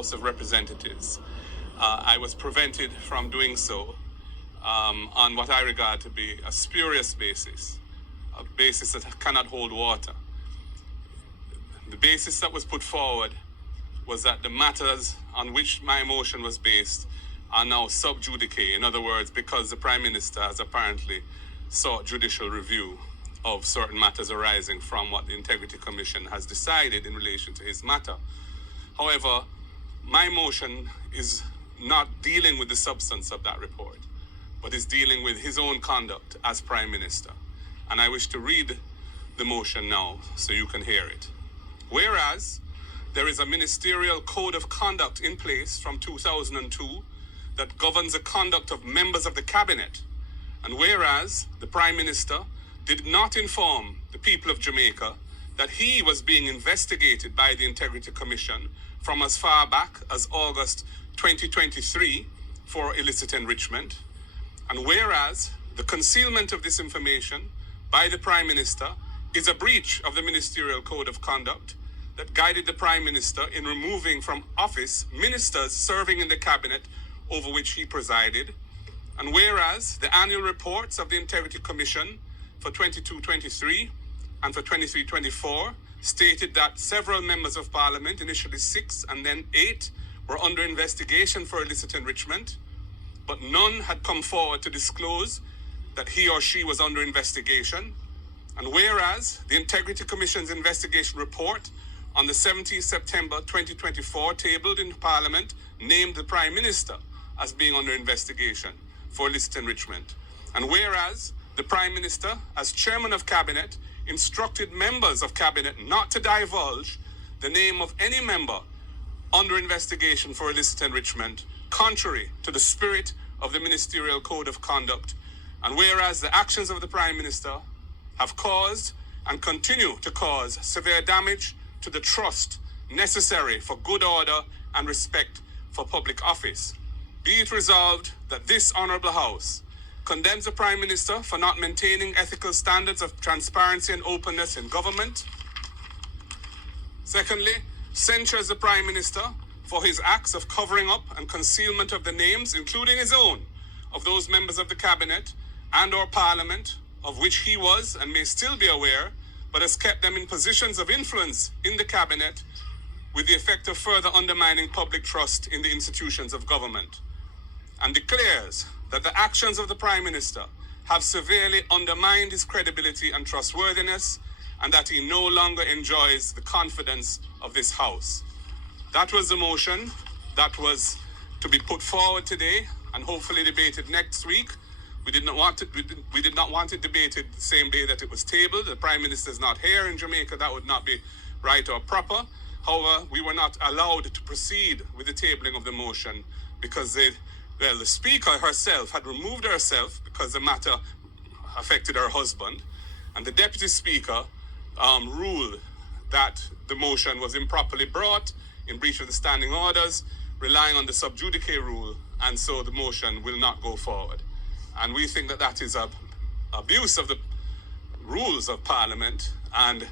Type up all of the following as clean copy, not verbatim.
House of Representatives. I was prevented from doing so on what I regard to be a spurious basis, a basis that cannot hold water. The basis that was put forward was that the matters on which my motion was based are now sub judice. In other words, because the Prime Minister has apparently sought judicial review of certain matters arising from what the Integrity Commission has decided in relation to his matter. However, my motion is not dealing with the substance of that report, but is dealing with his own conduct as Prime Minister. And I wish to read the motion now so you can hear it. Whereas there is a ministerial code of conduct in place from 2002 that governs the conduct of members of the cabinet, and whereas the Prime Minister did not inform the people of Jamaica that he was being investigated by the Integrity Commission from as far back as August 2023 for illicit enrichment, and whereas the concealment of this information by the Prime Minister is a breach of the ministerial code of conduct that guided the Prime Minister in removing from office ministers serving in the cabinet over which he presided, and whereas the annual reports of the Integrity Commission for 22-23 and for 23-24 stated that several members of Parliament, initially 6 and then 8, were under investigation for illicit enrichment, but none had come forward to disclose that he or she was under investigation, and whereas the Integrity Commission's investigation report on the 17th September 2024 tabled in Parliament named the Prime Minister as being under investigation for illicit enrichment, and whereas the Prime Minister, as Chairman of Cabinet, instructed members of Cabinet not to divulge the name of any member under investigation for illicit enrichment, contrary to the spirit of the Ministerial Code of Conduct, and whereas the actions of the Prime Minister have caused and continue to cause severe damage to the trust necessary for good order and respect for public office, be it resolved that this Honourable House condemns the Prime Minister for not maintaining ethical standards of transparency and openness in government. Secondly, censures the Prime Minister for his acts of covering up and concealment of the names, including his own, of those members of the Cabinet and or Parliament of which he was and may still be aware, but has kept them in positions of influence in the Cabinet with the effect of further undermining public trust in the institutions of government, and declares that the actions of the Prime Minister have severely undermined his credibility and trustworthiness, and that he no longer enjoys the confidence of this House. That was the motion that was to be put forward today and hopefully debated next week. We did not want it debated the same day that it was tabled. The Prime Minister is not here in Jamaica. That would not be right or proper. However, we were not allowed to proceed with the tabling of the motion because the Speaker herself had removed herself because the matter affected her husband, and the Deputy Speaker ruled that the motion was improperly brought in breach of the standing orders, relying on the sub judice rule, and so the motion will not go forward. And we think that that is an abuse of the rules of Parliament, and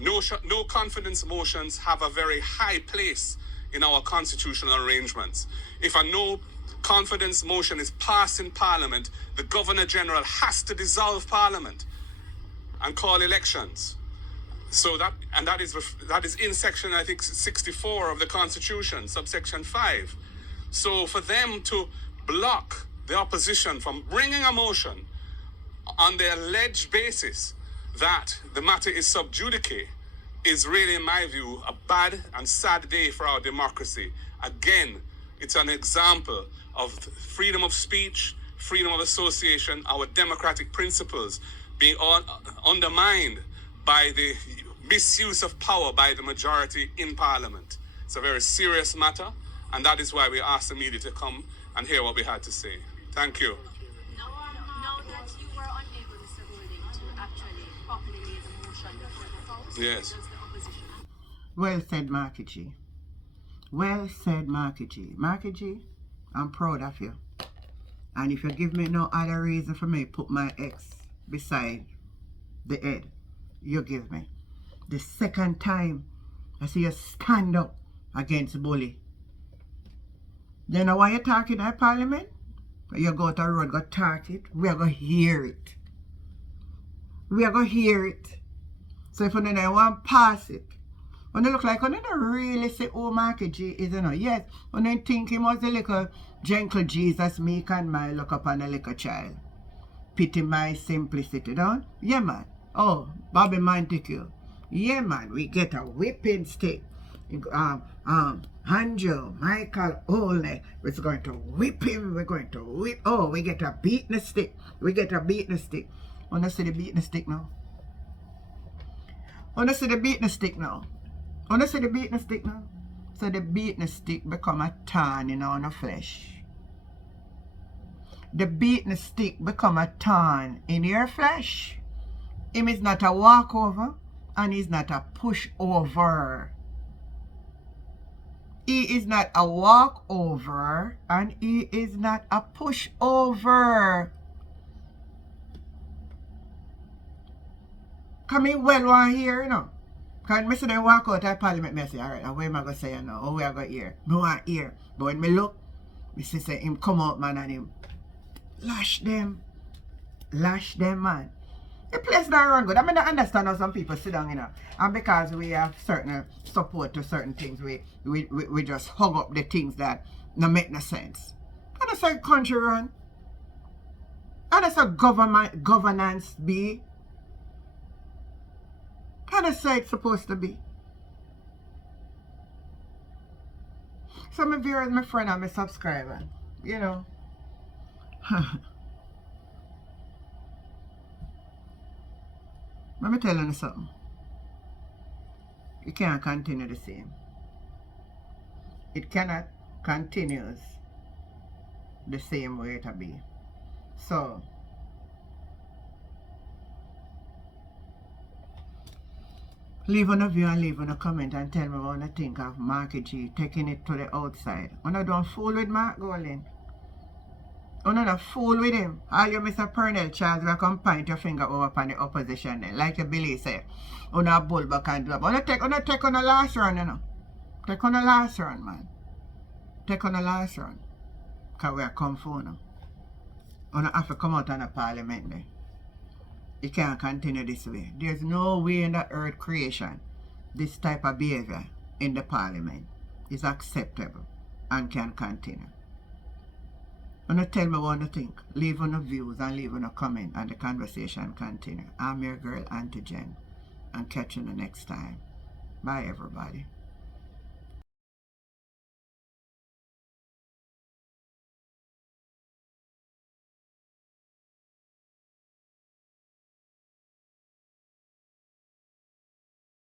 no confidence motions have a very high place in our constitutional arrangements. If a no confidence motion is passed in Parliament, the Governor General has to dissolve Parliament and call elections. So that is in section, I think, 64 of the Constitution, subsection 5. So for them to block the opposition from bringing a motion on the alleged basis that the matter is sub judice is really, in my view, a bad and sad day for our democracy. Again, it's an example of freedom of speech, freedom of association, our democratic principles being undermined by the misuse of power by the majority in Parliament. It's a very serious matter, and that is why we asked the media to come and hear what we had to say. Thank you. Now that you were unable, Mr. Golding, to actually properly lay the motion before the House, yes. does the opposition? Well said, Marky G. Well said, Marky G. Marky G, I'm proud of you. And if you give me no other reason for me put my ex beside the head, you give me. The second time I see you stand up against bully, You know why you talk in that parliament? You go to the road, go talk it. We are going to hear it. We are going to hear it. So if you don't want to pass it, when you look like, when you don't really say who Marky G is, you know, yes, when you think him was a little gentle Jesus, meek and mild, look upon a little child. Pity my simplicity, don't? Yeah, man. Oh, Bobby Montague. Yeah, man, we get a whipping stick. Angel, Michael Olney, we're going to whip him, we're going to whip, oh, we get a beating stick. We get a beating stick. Wanna see the beating stick now? Wanna see the beating stick now? Wanna see the beating stick now? So the beating stick become a thorn in our flesh. The beating stick become a thorn in your flesh. Him is not a walkover and he's not a pushover. He is not a walkover and he is not a pushover. Come in well one here, you know. Because I say they walk out of Parliament, I say, alright, what am I going to say now? Oh, we are going to hear. I want to hear. But when I look, I say him come out, man, and him lash them. Lash them, man. The place don't run good. I mean, I understand how some people sit down, you know. And because we have certain support to certain things, we just hug up the things that don't make no sense. And that's how country run. And that's how governance be. And that's how it's supposed to be. So my viewers, my friend, and my subscriber, you know. Let me tell you something. You can't continue the same. It cannot continue the same way it be. So, leave on a view and leave on a comment and tell me what you think of Marky G taking it to the outside. When I don't fool with Mark Golding. You don't fool with him. All you Mr. Pernell Charles will come point your finger over upon the opposition then. Like the Billy say. You don't bull back and do it. You take on the last run, you know. Take on the last run, man. Take on the last run. Because we are come for now. You don't have to come out on the parliament then. You can't continue this way. There's no way in the earth creation this type of behavior in the parliament is acceptable and can continue. You tell me what you think. Leave on the views and leave on a comment and the conversation continue. I'm your girl Auntie Jen and catch you the next time. Bye everybody.